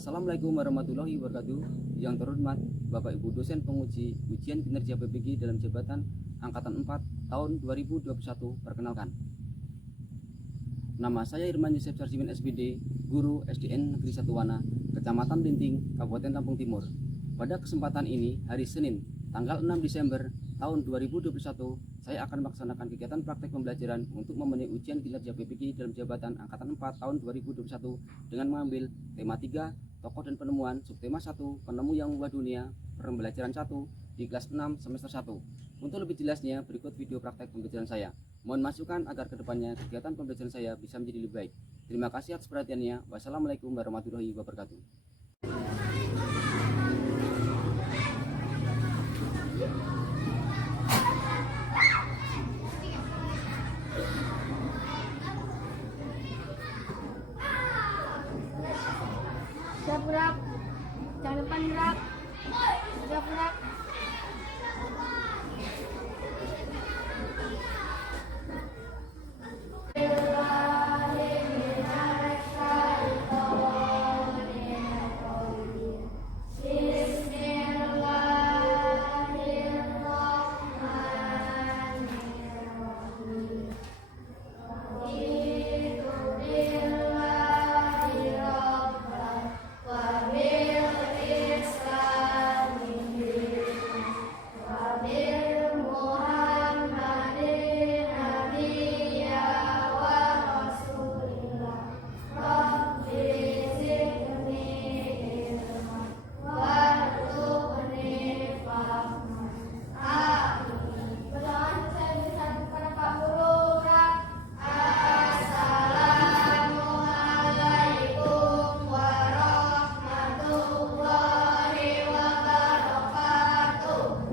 Assalamualaikum warahmatullahi wabarakatuh. Yang terhormat Bapak Ibu dosen penguji ujian kinerja PPG dalam jabatan Angkatan 4 tahun 2021. Perkenalkan, nama saya Irman Yusef Sarjimin SPD, Guru SDN Negeri 1 Wana, Kecamatan Linting, Kabupaten Lampung Timur. Pada kesempatan ini, hari Senin, tanggal 6 Desember tahun 2021, saya akan melaksanakan kegiatan praktek pembelajaran untuk memenuhi ujian kinerja PPG dalam jabatan Angkatan 4 tahun 2021 dengan mengambil tema 3, tokoh dan penemuan, subtema 1, penemu yang mengubah dunia, pembelajaran 1 di kelas 6 semester 1. Untuk lebih jelasnya, berikut video praktek pembelajaran saya. Mohon masukan agar kedepannya kegiatan pembelajaran saya bisa menjadi lebih baik. Terima kasih atas perhatiannya. Wassalamualaikum warahmatullahi wabarakatuh. Gerak, jangan depan gerak, gerak.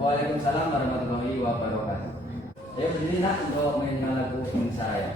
Waalaikumsalam warahmatullahi wabarakatuh. Ayo berdiri nak untuk mainkan lagu Indonesia Raya.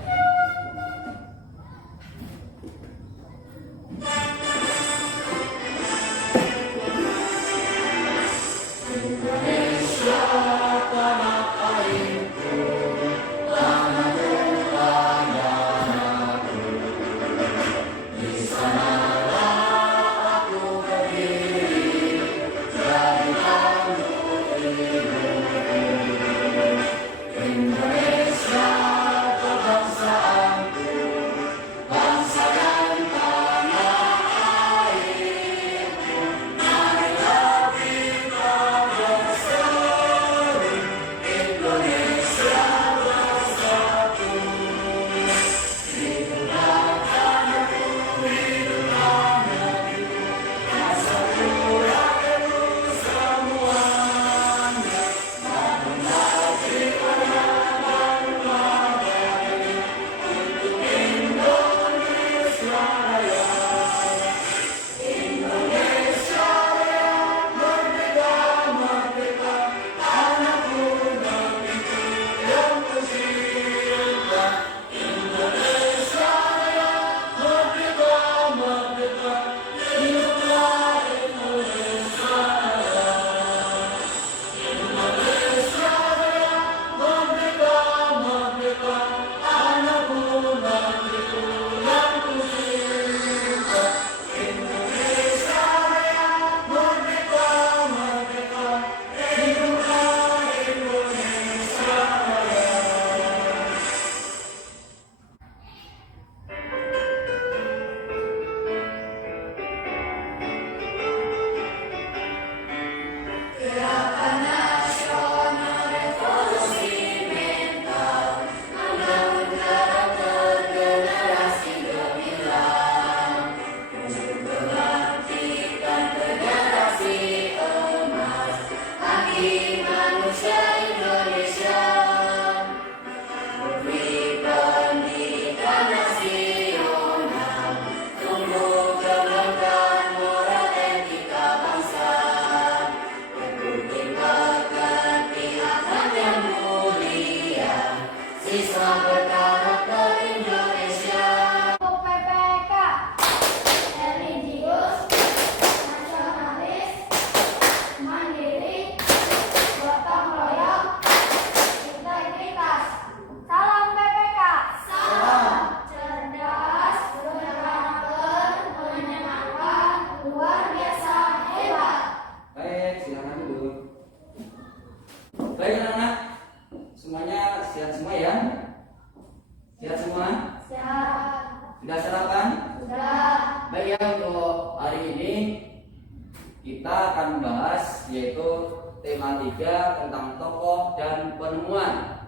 Subtema 3 tentang tokoh dan penemuan.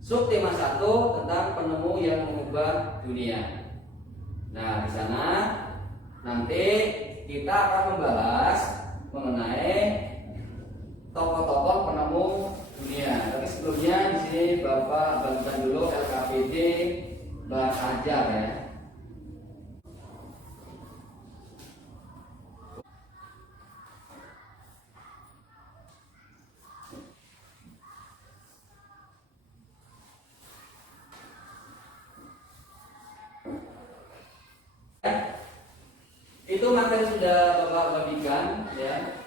Subtema 1 tentang penemu yang mengubah dunia. Nah, di sana nanti kita akan membahas mengenai tokoh-tokoh penemu dunia. Tapi sebelumnya di sini Bapak bantukan dulu LKPD bahasa ajar ya. Itu materi sudah Bapak bagikan ya.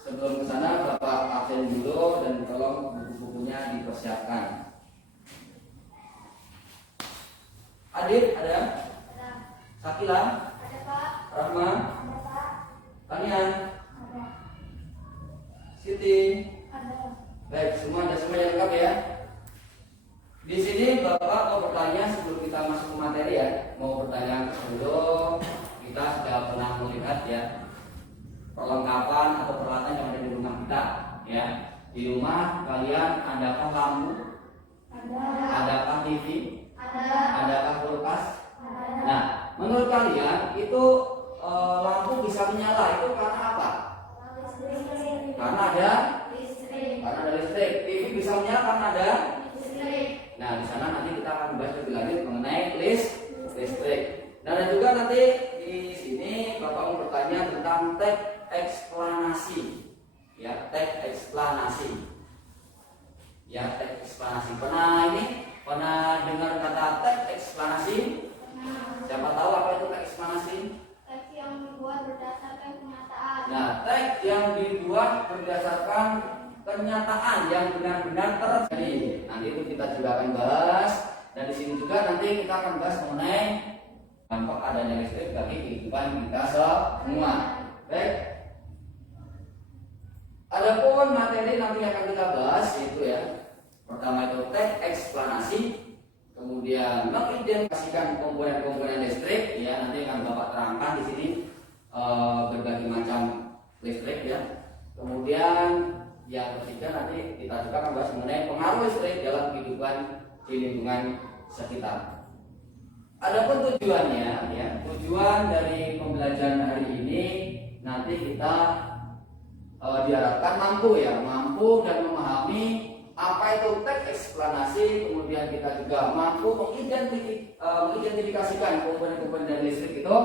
Sebelum ke sana Bapak absen dulu dan tolong buku-bukunya dipersiapkan. Adit ada? Ada. Sakila? Ada, Pak. Rahma? Ada, Pak. Kalian? Ada. Siti? Ada. Baik, semua ada semua yang lengkap ya. Di sini Bapak mau bertanya sebelum kita masuk ke materi ya. Mau bertanya dulu, kita sudah pernah melihat ya perlengkapan atau peralatan yang ada di rumah kita ya. Di rumah kalian adakah lampu? Ada. Adakah TV? Ada. Adakah kulkas? Ada. Nah, menurut kalian itu lampu bisa menyala itu karena apa? Listrik. Karena ada Listrik. listrik. TV bisa menyala karena ada. Listrik. Nah, di sana nanti kita akan bahas lebih lanjut mengenai listrik. Nah, dan juga nanti di sini Bapak mau bertanya tentang teks eksplanasi. Ya, teks eksplanasi. Ya, teks eksplanasi. Pernah dengar kata teks eksplanasi? Siapa tahu apa itu teks eksplanasi? Teks yang dibuat berdasarkan kenyataan. Nah, teks yang dibuat berdasarkan kenyataan yang benar-benar terjadi. Nanti itu kita juga akan bahas. Dan di sini juga nanti kita akan bahas mengenai dampak adanya listrik bagi kehidupan kita semua. Baik. Adapun materi nanti yang akan kita bahas itu ya. Pertama itu teks eksplanasi, kemudian mengidentifikasikan komponen-komponen listrik ya. Nanti akan Bapak terangkan di sini berbagai macam listrik ya. Kemudian yang ketiga nanti kita juga akan bahas mengenai pengaruh listrik dalam kehidupan di lingkungan sekitar. Adapun tujuannya ya, tujuan dari pembelajaran hari ini nanti kita diharapkan mampu dan memahami apa itu teks eksplanasi, kemudian kita juga mampu mengidentifikasikan komponen-komponen dari listrik itu.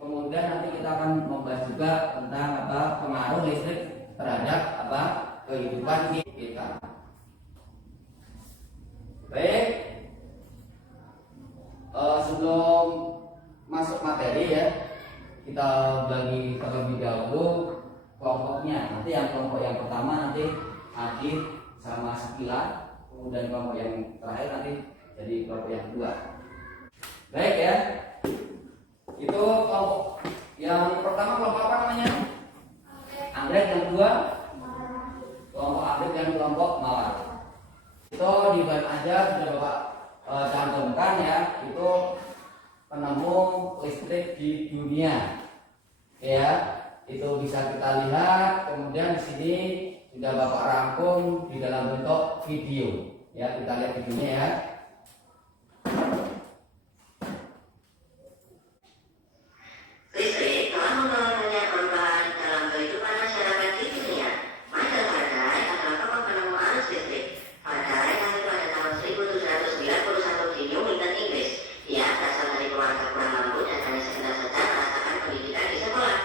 Kemudian nanti kita akan membahas juga tentang pengaruh listrik terhadap kehidupan kita. Baik, sebelum masuk materi ya, kita bagi terlebih dahulu kelompoknya. Nanti yang kelompok yang pertama nanti Adit sama Sakila, kemudian kelompok yang terakhir nanti jadi kelompok yang kedua. Baik ya, itu kelompok yang pertama kelompok apa namanya? Anggrek. Yang kedua kelompok Anggrek dan kelompok Mawar. Itu di bawah aja sudah Bapak cantumkan ya, itu penemu listrik di dunia ya. Itu bisa kita lihat, kemudian di sini sudah Bapak rangkum di dalam bentuk video ya. Kita lihat videonya ya. Listrik telah membawa banyak perubahan dalam kehidupan masyarakat di dunia. Michael Faraday adalah tokoh penemu arus listrik. Faraday lahir pada tahun 1791 di Newington, Inggris. Dia berasal dari keluarga kurang mampu dan hanya sekedar saja merasakan pendidikan di sekolah.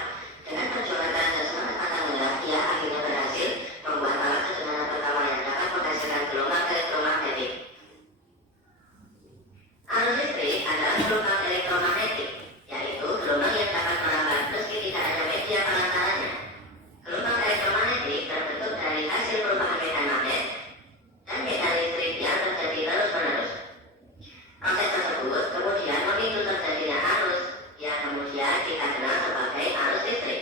Dengan perjuangan keras dan semangat pantang dia akhirnya berhasil membuat alat sederhana pertama yang dapat menghasilkan gelombang elektromagnetik. Arus listrik adalah gelombang elektromagnetik, yaitu gelombang yang dapat merambat meski tidak ada media pengantarnya. Gelombang elektromagnetik terbentuk dari hasil perubahan medan magnet dan medan listrik yang terjadi terus-menerus. Proses tersebut kemudian memicu terjadinya arus yang kemudian kita kenal sebagai arus listrik.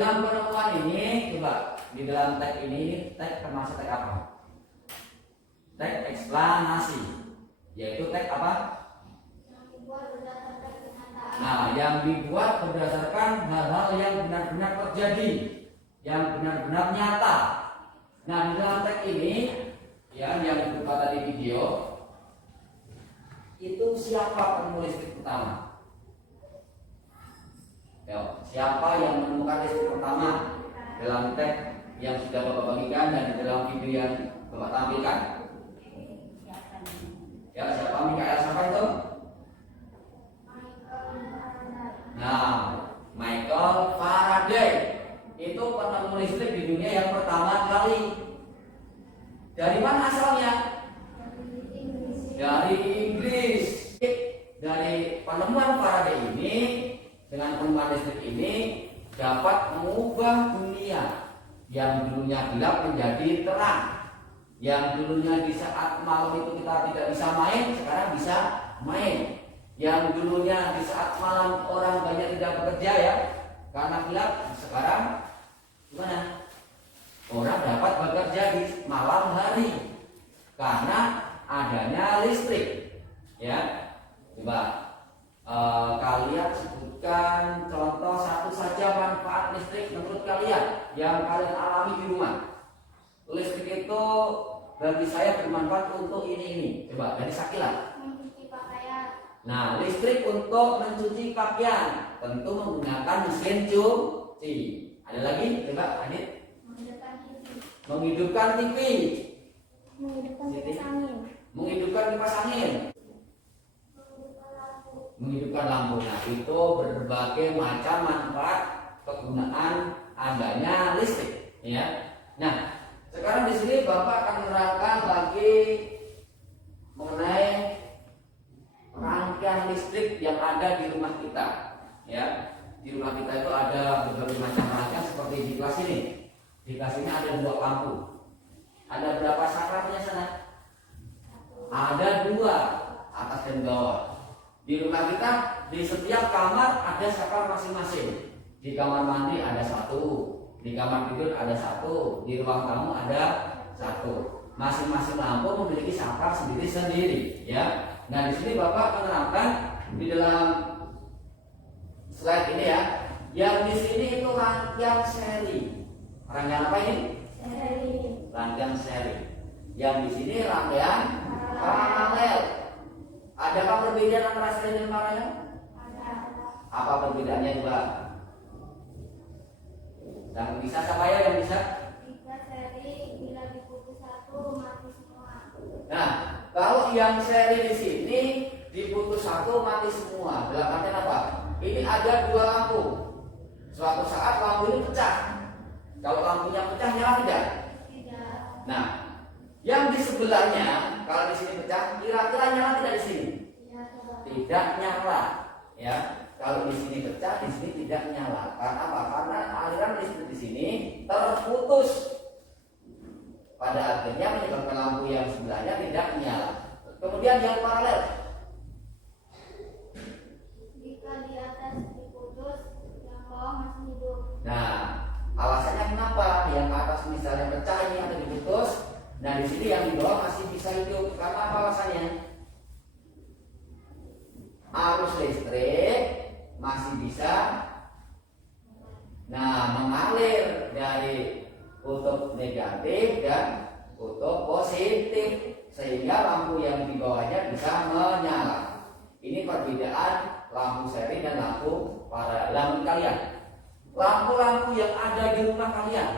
Dalam penemuan ini, coba di dalam teks ini, teks termasuk teks apa? Teks eksplanasi, yaitu teks apa? Yang dibuat berdasarkan kenyataan. Nah, yang dibuat berdasarkan hal-hal yang benar-benar terjadi, yang benar-benar nyata. Nah, di dalam teks ini ya yang berupa tadi video itu siapa penulis listrik pertama? Ya, siapa yang menemukan listrik pertama dalam teks yang sudah Bapak bagikan dan di dalam video yang Bapak tampilkan? Ya, siapa? Mikael siapa itu? Nah, Michael Faraday itu penemu listrik di dunia yang pertama kali. Dari mana asalnya? Dari Inggris. Dari penemuan Faraday ini, dengan penemuan listrik ini dapat mengubah dunia yang dulunya gelap menjadi terang. Yang dulunya di saat malam itu kita tidak bisa main, sekarang bisa main. Yang dulunya di saat malam orang banyak tidak bekerja ya, karena gelap, sekarang gimana? Orang dapat bekerja di malam hari karena adanya listrik. Ya, coba kalian sebutkan contoh satu saja manfaat listrik menurut kalian yang kalian alami di rumah. Listrik itu bagi saya bermanfaat untuk ini. Coba dari Sakila. Mencuci pakaian. Nah, listrik untuk mencuci pakaian tentu menggunakan mesin cuci. Ada lagi? Coba Adit. Menghidupkan TV. Menghidupkan TV. Menghidupkan kipas angin. Menghidupkan kipas angin. Menghidupkan lampu. Menghidupkan lampu. Nah, itu berbagai macam manfaat kegunaan adanya listrik. Ya. Nah, sekarang di sini Bapak akan menerangkan lagi mengenai rangkaian listrik yang ada di rumah kita. Ya, di rumah kita itu ada berbagai macam rangkaian seperti di kelas ini. Di kelas ini ada 2 lampu. Ada berapa saklarnya sana? Ada 2, atas dan bawah. Di rumah kita di setiap kamar ada saklar masing-masing. Di kamar mandi ada 1, di kamar tidur ada 1, di ruang tamu ada 1. Masing-masing lampu memiliki saklar sendiri-sendiri. Ya. Nah, di sini Bapak menerangkan di dalam slide ini ya, yang di sini itu rangkaian seri. Rangkaian apa ini? Seri. Rangkaian seri. Yang di sini rangkaian paralel. Adakah perbedaan antara seri dan paralel? Ada. Apa perbedaannya coba? Yang bisa siapa ya yang bisa? Jika seri bila diputus satu mati semua. Nah, kalau yang seri di sini diputus 1 mati semua. Dalam artian apa? Ini ada 2 lampu. Suatu saat lampu ini pecah. Kalau lampunya pecah nyala tidak? Tidak. Nah, yang di sebelahnya kalau di sini pecah, kira-kira nyala tidak di sini? Tidak nyala. Ya, kalau di sini pecah, di sini tidak nyala. Karena apa? Karena aliran listrik di sini terputus. Pada akhirnya menyebabkan lampu yang sebelahnya tidak menyala. Kemudian yang paralel. Jika di atas diputus, yang bawah masih hidup. Nah, alasannya kenapa? Yang atas misalnya pecah ini atau diputus, nah di sini yang di bawah masih bisa hidup. Karena apa alasannya? Arus listrik masih bisa mengalir dari kutub negatif dan kutub positif sehingga lampu yang di bawahnya bisa menyala. Ini perbedaan lampu seri dan lampu paralel. Lampu kalian, lampu-lampu yang ada di rumah kalian,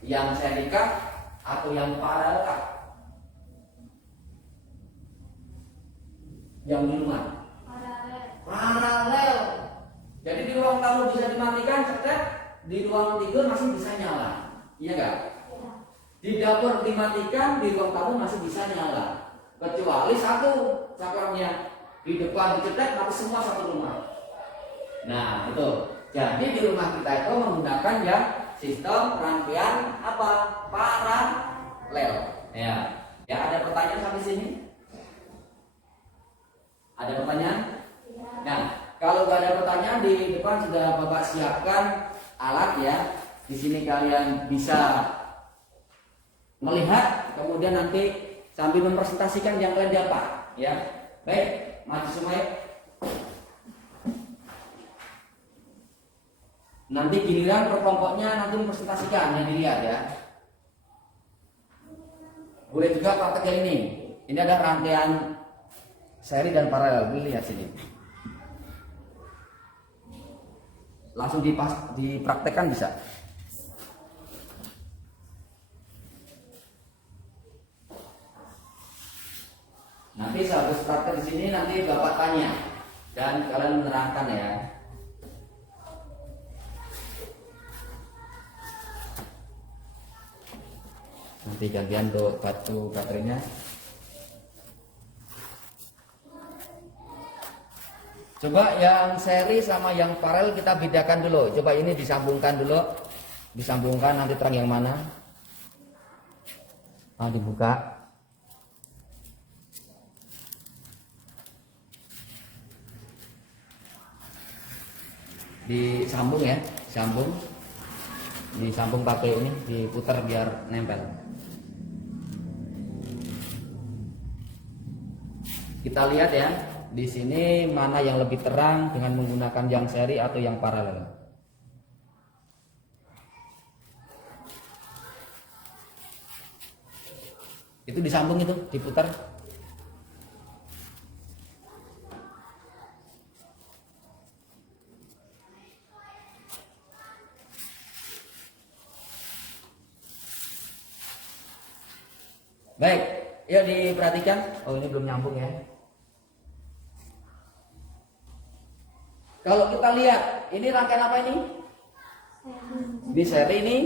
yang seri kah atau yang paralel kah? Yang di rumah paralel. Jadi di ruang tamu bisa dimatikan, cetek, di ruang tidur masih bisa nyala. Iya enggak? Ya. Di dapur dimatikan, di ruang tamu masih bisa nyala. Kecuali 1 saklarnya di depan dicetek, tapi semua satu rumah. Nah, itu. Jadi di rumah kita itu menggunakan ya sistem rangkaian apa? Paralel. Ya. Ya, ada pertanyaan sampai sini? Ada pertanyaan? Nah, kalau nggak ada pertanyaan, di depan sudah Bapak siapkan alat ya. Di sini kalian bisa melihat, kemudian nanti sambil mempresentasikan yang kalian dapat ya. Baik, maju semua ya. Nanti giliran per kelompoknya nanti mempresentasikan yang dilihat ya. Boleh juga praktek yang ini. Ini ada rangkaian seri dan paralel. Boleh lihat sini. Langsung dipraktekkan bisa. Nanti saat praktek di sini nanti Bapak tanya dan kalian menerangkan ya. Nanti gantian untuk batu baterainya. Coba yang seri sama yang paralel kita bedakan dulu. Coba ini disambungkan dulu. Disambungkan nanti terang yang mana. Nah, dibuka. Disambung ya, disambung pakai ini, diputar biar nempel. Kita lihat ya, di sini mana yang lebih terang dengan menggunakan yang seri atau yang paralel. Itu disambung itu, diputar. Baik, yuk diperhatikan. Oh, ini belum nyambung ya. Kalau kita lihat, ini rangkaian apa ini? Di seri ini.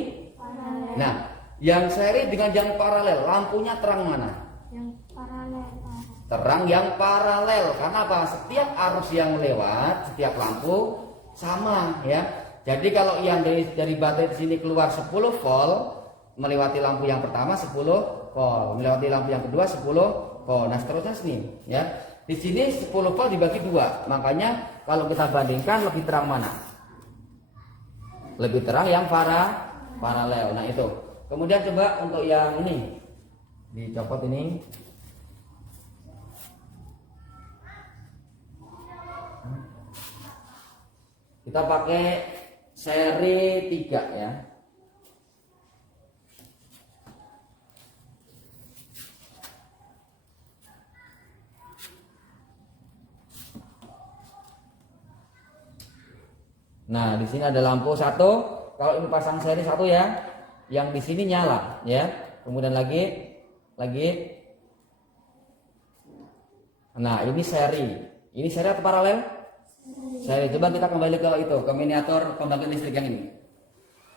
Nah, yang seri dengan yang paralel, lampunya terang mana? Yang paralel. Terang yang paralel. Karena apa? Setiap arus yang lewat, setiap lampu sama ya. Jadi kalau yang dari baterai di sini keluar 10 volt, melewati lampu yang pertama 10 volt, melewati lampu yang kedua 10 volt. Nah, seterusnya sini ya. Di sini 10 volt dibagi 2. Makanya kalau kita bandingkan lebih terang mana? Lebih terang yang paralel. Nah, itu. Kemudian coba untuk yang ini. Dicopot ini. Kita pakai seri 3 ya. Nah, di sini ada lampu 1. Kalau ini pasang seri 1 ya. Yang di sini nyala ya. Kemudian lagi. Nah, ini seri. Ini seri atau paralel? Seri. Coba kita kembali ke itu, ke miniatur pembangkit listrik yang ini.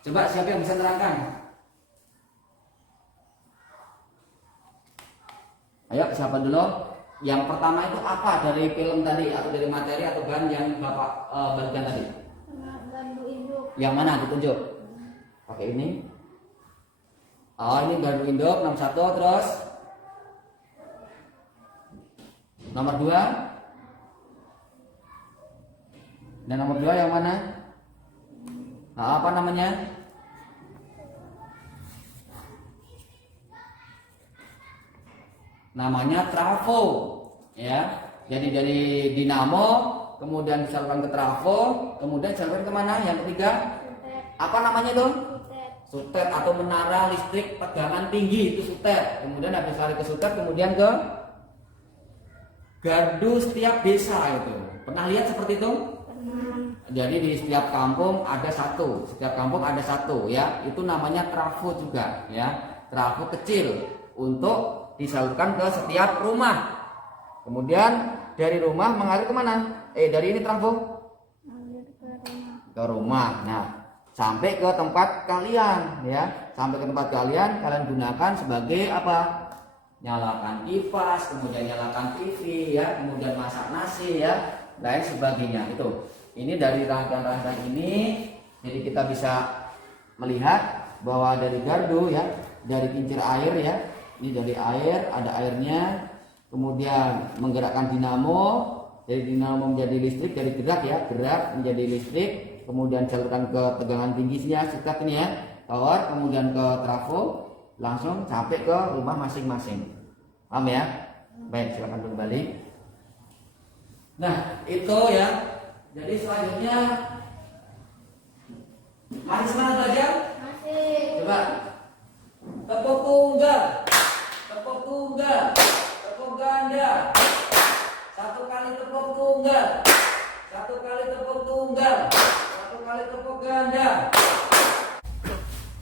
Coba siapa yang bisa terangkan? Ayo, siapa dulu? Yang pertama itu apa dari film tadi atau dari materi atau bahan yang Bapak bagikan tadi? Gardu induk. Yang mana ditunjuk? Pakai ini. Oh, ini gardu induk nomor 1, terus nomor 2. Dan nomor 2 yang mana? Nah, apa namanya? Namanya trafo ya. Jadi dari dinamo kemudian disalurkan ke trafo, kemudian disalurkan kemana? Yang ketiga apa namanya itu? Sutet atau menara listrik tegangan tinggi, itu sutet. Kemudian habis lari ke sutet, kemudian ke gardu setiap desa itu. Pernah lihat seperti itu? Jadi di setiap kampung ada satu, ya. Itu namanya trafo juga ya. Trafo kecil untuk disalurkan ke setiap rumah. Kemudian dari rumah mengalir kemana? Dari ini trafo ke rumah. Nah, sampai ke tempat kalian ya. Sampai ke tempat kalian gunakan sebagai apa? Nyalakan kipas, kemudian nyalakan TV ya, kemudian masak nasi ya, lain sebagainya. Itu. Ini dari rangkaian-rangkaian ini, jadi kita bisa melihat bahwa dari gardu ya, dari kincir air ya, ini dari air, ada airnya, kemudian menggerakkan dinamo, dari dinamo menjadi listrik, dari gerak menjadi listrik, kemudian salurkan ke tegangan tingginya, sekat ini ya, tower, kemudian ke trafo, langsung sampai ke rumah masing-masing. Paham ya? Baik, silakan kembali. Nah, itu ya. Jadi selanjutnya masih semangat belajar? Masih. Coba tepuk tunggal. Tepuk tunggal, tepuk ganda. 1 kali tepuk tunggal, 1 kali tepuk tunggal, 1 kali tepuk ganda.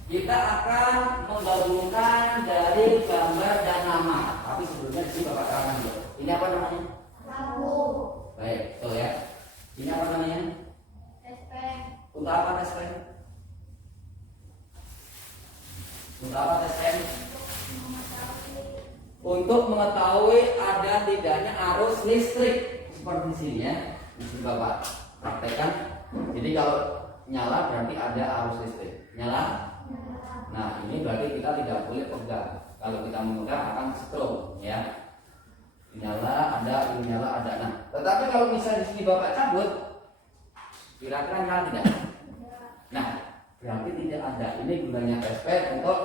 Kita akan menggabungkan dari gambar dan nama. Tapi sebelumnya di sini Bapak terangkan dulu. Ini apa namanya? lampu, Baik, tuh ya. Ini apa namanya? tespeng, Untuk apa tes pen? Untuk apa tes pen? mengetahui, Untuk mengetahui ada tidaknya arus listrik seperti di sini ya. Di sini Bapak praktekkan. Jadi kalau nyala berarti ada arus listrik. Nyala? Nah, ini berarti kita tidak boleh pegang. Kalau kita memegang akan stroke ya. Nyala ada, ini nyala ada. Nah, tetapi kalau misalnya di sini Bapak cabut, kira-kira nyala tidak? Nah, berarti tidak ada. Ini gunanya tespek untuk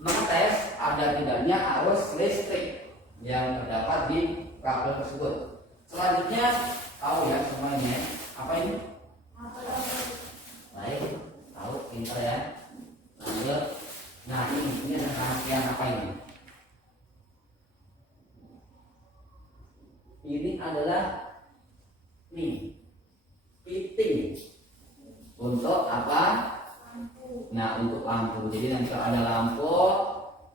mengetes ada tidaknya arus listrik yang terdapat di kabel tersebut. Selanjutnya tahu ya semuanya. Apa ini? Baik, tahu pintar ya. Lanjut. Nah ini adalah rangkaian apa ini? Ini adalah fitting untuk apa? Nah untuk lampu. Jadi nanti kalau ada lampu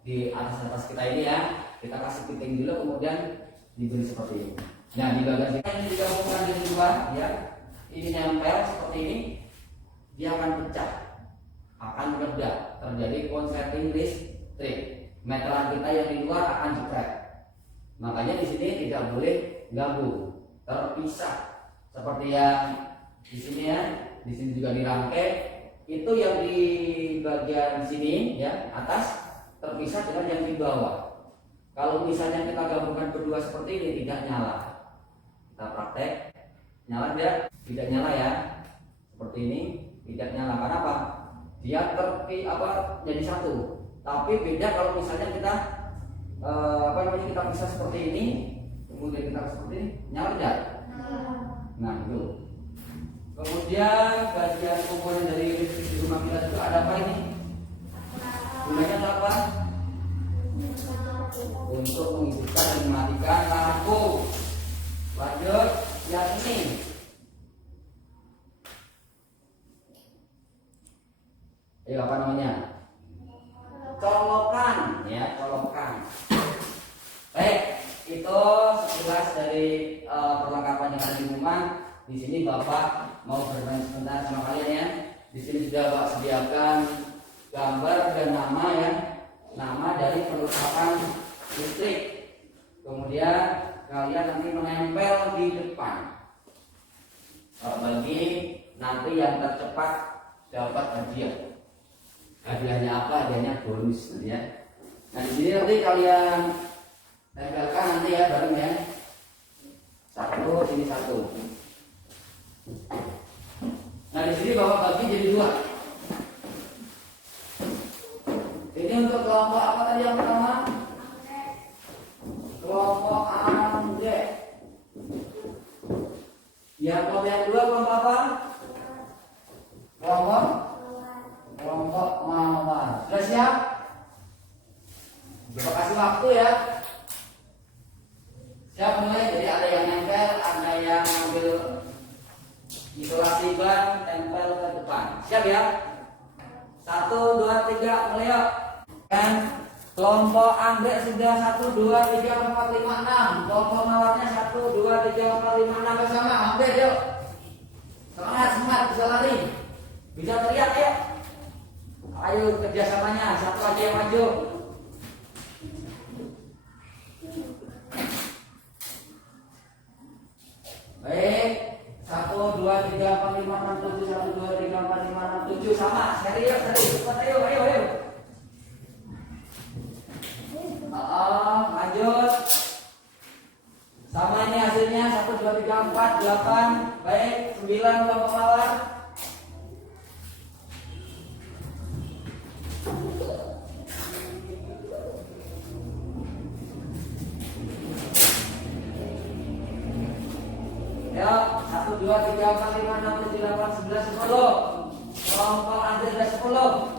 di atas kita ini ya, kita kasih fitting dulu kemudian diberi seperti ini. Nah di bagian sini ini digabungkan di luar ya, ini nempel seperti ini, dia akan pecah, akan meledak, terjadi konsleting listrik. Meteran kita yang di luar akan jeprek. Makanya di sini tidak boleh gabung, terpisah seperti yang di sini ya. Di sini juga dirangkai. Itu yang di bagian sini ya atas terpisah dengan yang di bawah. Kalau misalnya kita gabungkan berdua seperti ini tidak nyala. Kita praktek, nyala tidak nyala ya. Seperti ini tidak nyala. Karena apa? Dia jadi satu. Tapi beda kalau misalnya kita kita bisa seperti ini, kemudian kita seperti ini, nyala tidak? Nah itu. Kemudian bagian komponen dari listrik di rumah kita juga ada apa ini? Gunanya apa? Untuk menghidupkan dan mematikan lampu. Lanjut, yang ini. Ayo apa namanya? Colokan, ya colokan. Baik, itu sekilas dari perlengkapan yang ada di rumah. Di sini Bapak mau bermain sebentar sama kalian ya. Di sini sudah Bapak sediakan gambar dan nama ya, nama dari perlengkapan listrik. Kemudian kalian nanti menempel di depan. Bagi nanti yang tercepat dapat hadiah. Hadiahnya apa? Hadiahnya bonus nanti ya. Nah di sini nanti kalian tempelkan nanti ya bareng ya. Satu, sini satu. Nah di sini Bapak bagi jadi dua. Ini untuk kelompok apa tadi yang pertama? Kelompok anggrek. Yang kelompok yang kedua kelompok apa? Kelompok mawar. Sudah siap? Bapak kasih waktu ya. Siap mulai. Jadi ada yang nempel, ada yang ambil isolasi ban, tempel ke depan. Siap ya? 1, 2, 3, mulai yuk. Dan kelompok anggrek sudah 1, 2, 3, 4, 5, 6. Kelompok mawarnya 1, 2, 3, 4, 5, 6 bersama. Hampir yuk. Semangat, bisa lari. Bisa teriak ya. Ayo kerjasamanya, satu aja yang maju. Baik, 1, 2, 3, 4, 5, 6, 7, 1, 2, 3, 4, 5, 6, 7 sama. Serius, cepat ayo. Lanjut. Sama ini hasilnya 1, 2, 3, 4, 8. Baik, 9 kelompok mawar. Ya, 1, 2, 3, 4, 5, 6, 7, 8, 9, 10. Kelompok anggrek ada 10.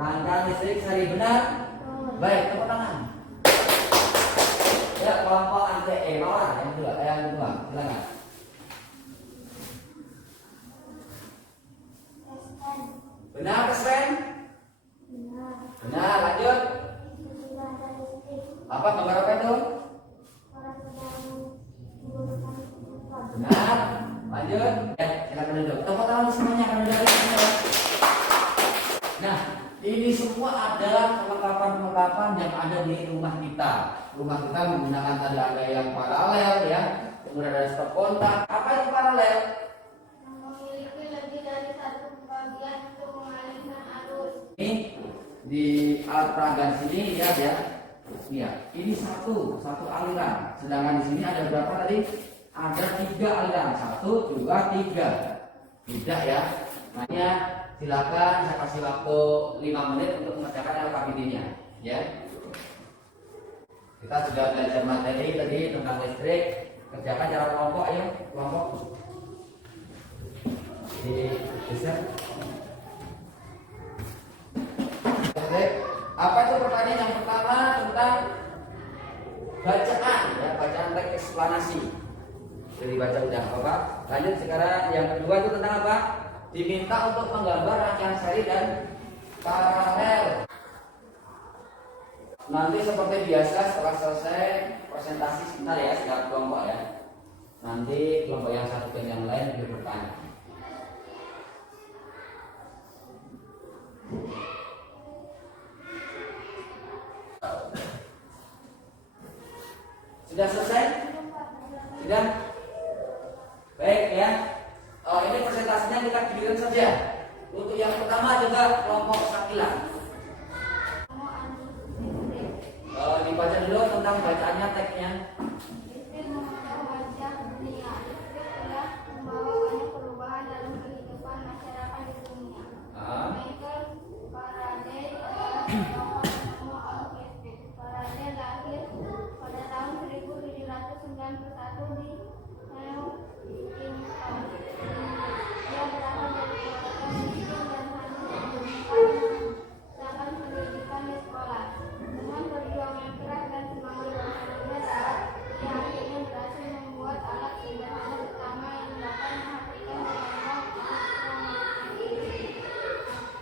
Rangkaian listrik sehari benar. Baik, tepuk tangan. Ya, kelompok anti mawar yang kedua, silakan. Benar, Sven? Benar, lanjut. Apa gambar apa itu? Benar, lanjut. Ya, silakan duduk. Tepuk tangan semuanya akan duduk. Nah, ini semua adalah perlengkapan-perlengkapan yang ada di rumah kita. Rumah kita menggunakan ada yang paralel ya, kemudian ada stop kontak. Apa itu paralel? Memiliki lebih dari satu bagian untuk mengalihkan arus. Ini di alat peragaan sini lihat ya. Iya, ini satu aliran. Sedangkan di sini ada berapa tadi? Ada 3 aliran. 1, 2, 3. Tidak ya. Makanya silakan saya kasih waktu 5 menit untuk mengerjakan LKPD-nya ya. Kita sudah belajar materi tadi tentang listrik. Kerjakan cara kelompok, ayo kelompok. Di geser. Listrik. Apa itu pertanyaan yang pertama tentang bacaan ya, bacaan teks eksplanasi. Jadi baca udah apa? Lanjut sekarang yang kedua itu tentang apa? Diminta untuk menggambar rangkaian seri dan paralel. Nanti seperti biasa setelah selesai presentasi sebentar ya, secara kelompok ya. Nanti kelompok yang satu dan yang lain bertanya. Sudah selesai? Sudah? Baik ya. Ini presentasinya kita giliran saja. Untuk yang pertama juga kelompok Sakila. Dibaca dulu tentang bacaannya teksnya. Listrik memotong wajah dunia. Listrik telah membawa banyak perubahan dalam kehidupan masyarakat di dunia. Michael Faraday adalah tokoh penemu arus listrik. Faraday lahir pada tahun 1791 di New Kingston. Dia berasal dari keluarga miskin dan hanya menggunakan pendidikan di sekolah. Dengan perjuangan keras dan semangat belajarnya saat dia akhirnya berhasil membuat alat sederhana pertama yang dapat menghasilkan gelombang elektromagnetik.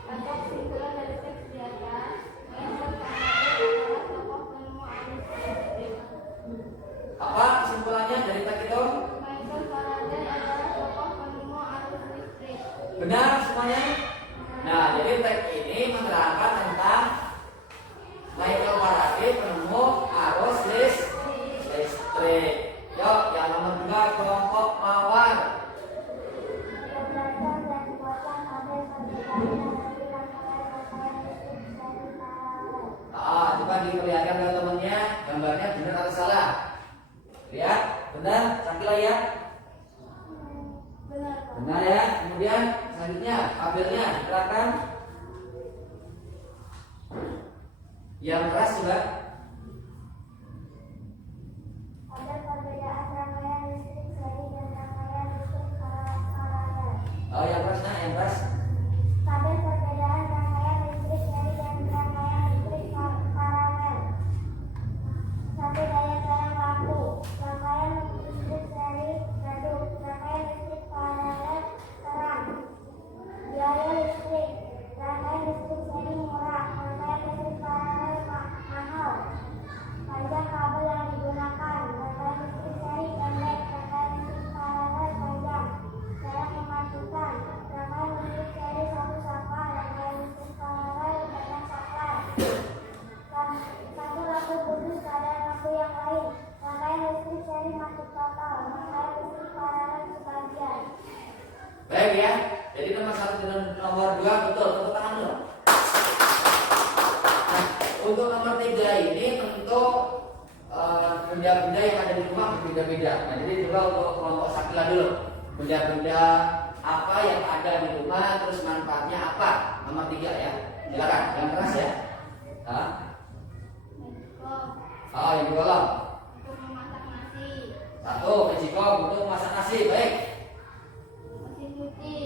Untuk kesimpulan dari teks di atas, Michael Faraday adalah tokoh penemu arus listrik. Apa kesimpulannya dari teks itu? Michael Faraday adalah tokoh penemu arus listrik. Benar semuanya? Nah, jadi teks ini menerangkan tentang Michael Faraday penemu arus listrik. Yuk, yang nomor 2 kelompok mawar. Dia belajar dan kuatkan kabel perbedaan dari rangkaian listrik dari paralel. Coba diperlihatkan ke temannya, gambarnya benar atau salah? Lihat, benar, Sakila ya? Benar, Pak. Benar ya. Kemudian selanjutnya kabelnya gerakan yang keras juga. Ada perbedaan rangkaian listrik seri dan rangkaian listrik paralel. Yang keras, yang keras. Ada perbedaan rangkaian listrik seri dan rangkaian listrik paralel. Satu daya tahan lampu. Rangkaian listrik seri redup. Rangkaian listrik paralel terang. Biaya listrik. Rangkaian listrik seri murah. Rangkaian listrik paralel mahal. Panjang kabel yang digunakan. Rangkaian listrik seri pendek. Rangkaian listrik paralel panjang. Cara mematikan. Rangkaian listrik seri satu saklar. Rangkaian listrik paralel banyak saklar. Satu lampu putus keadaan lampu yang lain. Rangkaian listrik seri masuk total. Rangkaian listrik paralel sebagian. Baik ya. Jadi nomor 1 dan nomor 2 betul. Tepuk tangan dulu. Nah, untuk nomor 3 ini tentu benda-benda yang ada di rumah berbeda-beda. Nah, jadi coba untuk kelompok Sakila dulu. Benda-benda apa yang ada di rumah, terus manfaatnya apa? Nomor 3 ya. Silakan, yang keras ya. Yang di kolom. Untuk memasak nasi. 1, magicom untuk masak nasi. Baik. Mesin cuci.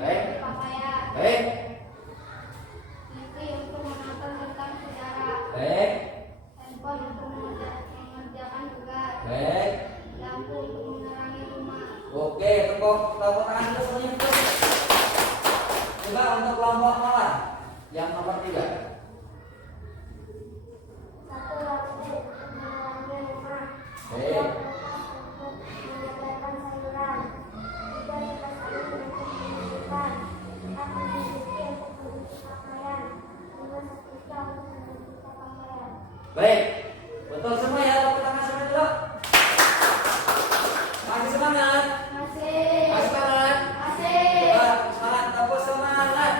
Baik. Pakaian. Baik. TV untuk kelompok mawar yang nomor 3. Satu lagi mengambil rumah. Oke. Dua kertas untuk menyebarkan sayuran. Tiga kertas ini untuk pendidikan. Empat mencuci untuk mencuci pakaian. Lima setrika untuk mencuci pakaian. Baik, betul semua ya. Tepuk tangan semua dulu. Masih semangat? Masih. Masih semangat? Masih. Coba semangat, tepuk semangat.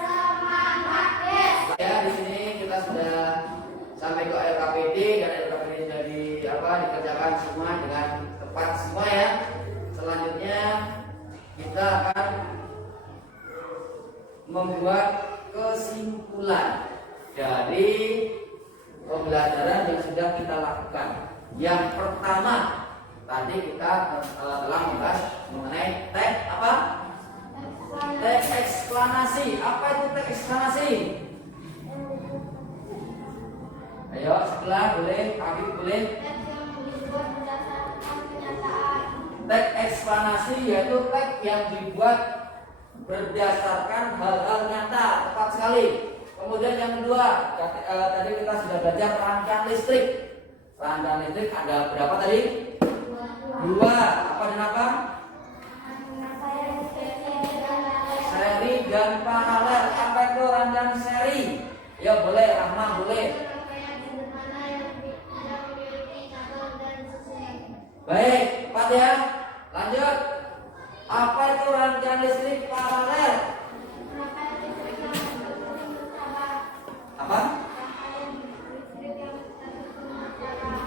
Semangat, yes. Ya, di sini kita sudah sampai ke LKPD dan LKPD sudah dikerjakan semua dengan tepat semua ya. Selanjutnya kita akan membuat kesimpulan dari pembelajaran yang sudah kita lakukan. Yang pertama, tadi kita telah membahas mengenai teks apa? Teks eksplanasi. Apa itu teks eksplanasi? Ayo, sebelah boleh, kaki boleh. Teks yang dibuat berdasarkan kenyataan. Teks eksplanasi yaitu teks yang dibuat berdasarkan hal-hal nyata, tepat sekali. Kemudian yang kedua, tadi kita sudah belajar rangkaian listrik. Rangkaian listrik ada berapa tadi? Dua. Apa dan apa? Seri dan paralel. Apa itu rangkaian seri? Ya boleh, Rahma boleh. Baik, Pak ya. Lanjut. Apa itu rangkaian listrik paralel? Apa?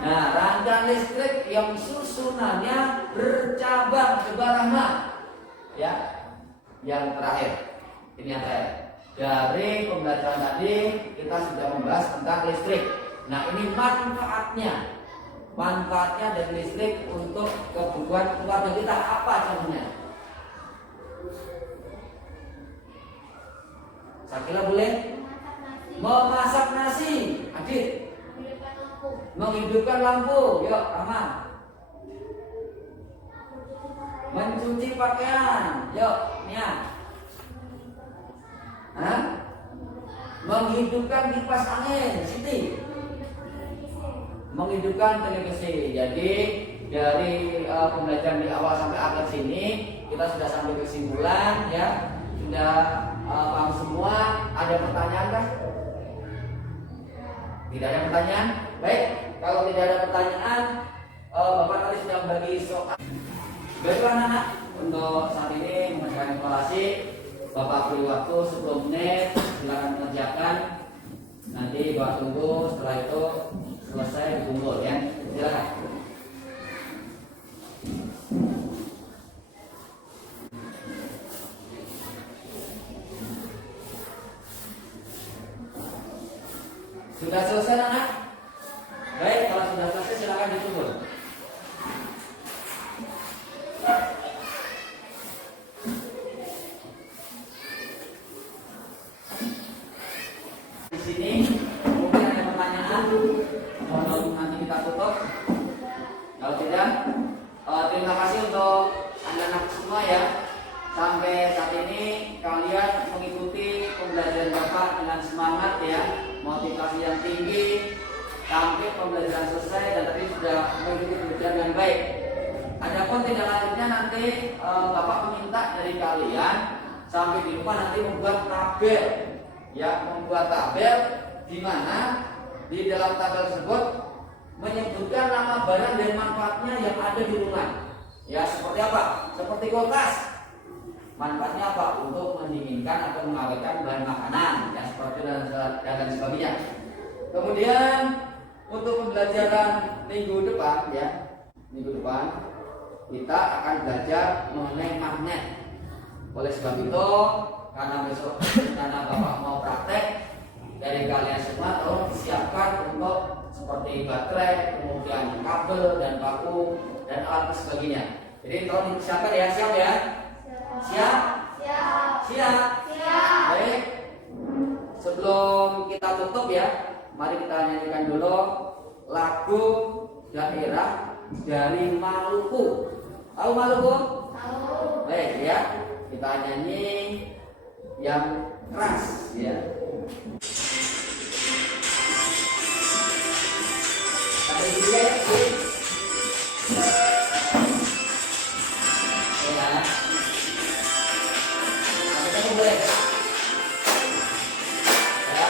Nah, rangkaian listrik yang susunannya bercabang. Coba Rahma. Ya. Yang terakhir. Ini yang terakhir. Dari pembelajaran tadi kita sudah membahas tentang listrik. Nah, ini manfaatnya. Manfaatnya dari listrik untuk kebutuhan keluarga kita apa contohnya? Sakila boleh? Memasak nasi. Adit. Menghidupkan lampu. Yuk, Rahman. Mencuci pakaian. Yuk, Nia. Hah? Menghidupkan kipas angin. Siti. Menghidupkan televisi. Jadi dari pembelajaran di awal sampai akhir sini kita sudah sampai kesimpulan ya. Sudah paham semua. Ada pertanyaan kan? Tidak ada pertanyaan? Baik, kalau tidak ada pertanyaan, Bapak tadi sudah bagi soal. Baiklah anak-anak, untuk saat ini mengerjakan evaluasi, Bapak beri waktu 10 menit, silakan mengerjakan. Nanti Bapak tunggu, setelah itu selesai dikumpul ya. Silakan. Sudah selesai anak? Baik, kalau sudah selesai silakan ditunggu. Di sini mungkin ada pertanyaan. Mohon nanti kita tutup. Kalau tidak, terima kasih untuk anak-anak semua ya. Sampai saat ini kalian mengikuti pembelajaran Bapak dengan semangat ya, motivasi yang tinggi sampai pembelajaran selesai dan tadi sudah mengikuti pembelajaran dengan baik. Adapun tindak lanjutnya nanti Bapak meminta dari kalian sampai di rumah nanti membuat tabel ya, membuat tabel di mana di dalam tabel tersebut menyebutkan nama barang dan manfaatnya yang ada di rumah. Ya, seperti apa? Seperti kulkas. Manfaatnya apa? Untuk mendinginkan atau mengawetkan bahan makanan, ya seperti dan sebagainya. Kemudian untuk pembelajaran minggu depan, ya minggu depan kita akan belajar mengenai magnet. Oleh sebab itu, karena besok karena Bapak mau praktek, dari kalian semua tolong disiapkan untuk seperti baterai, kemudian kabel dan paku dan alat sebagainya. Jadi tolong disiapkan ya, siap ya? Siap? Siap. Baik. Sebelum kita tutup ya, mari kita nyanyikan dulu lagu daerah dari Maluku. Tahu Maluku? Baik ya, kita nyanyi yang keras ya. Ada juga ya, ya. Kamu boleh. Ya.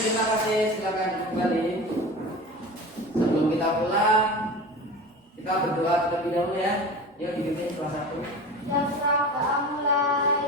Terima kasih, silakan kembali. Sebelum kita pulang, kita berdoa terlebih dahulu ya. Yuk dipimpin kelas 1. Dan mulai.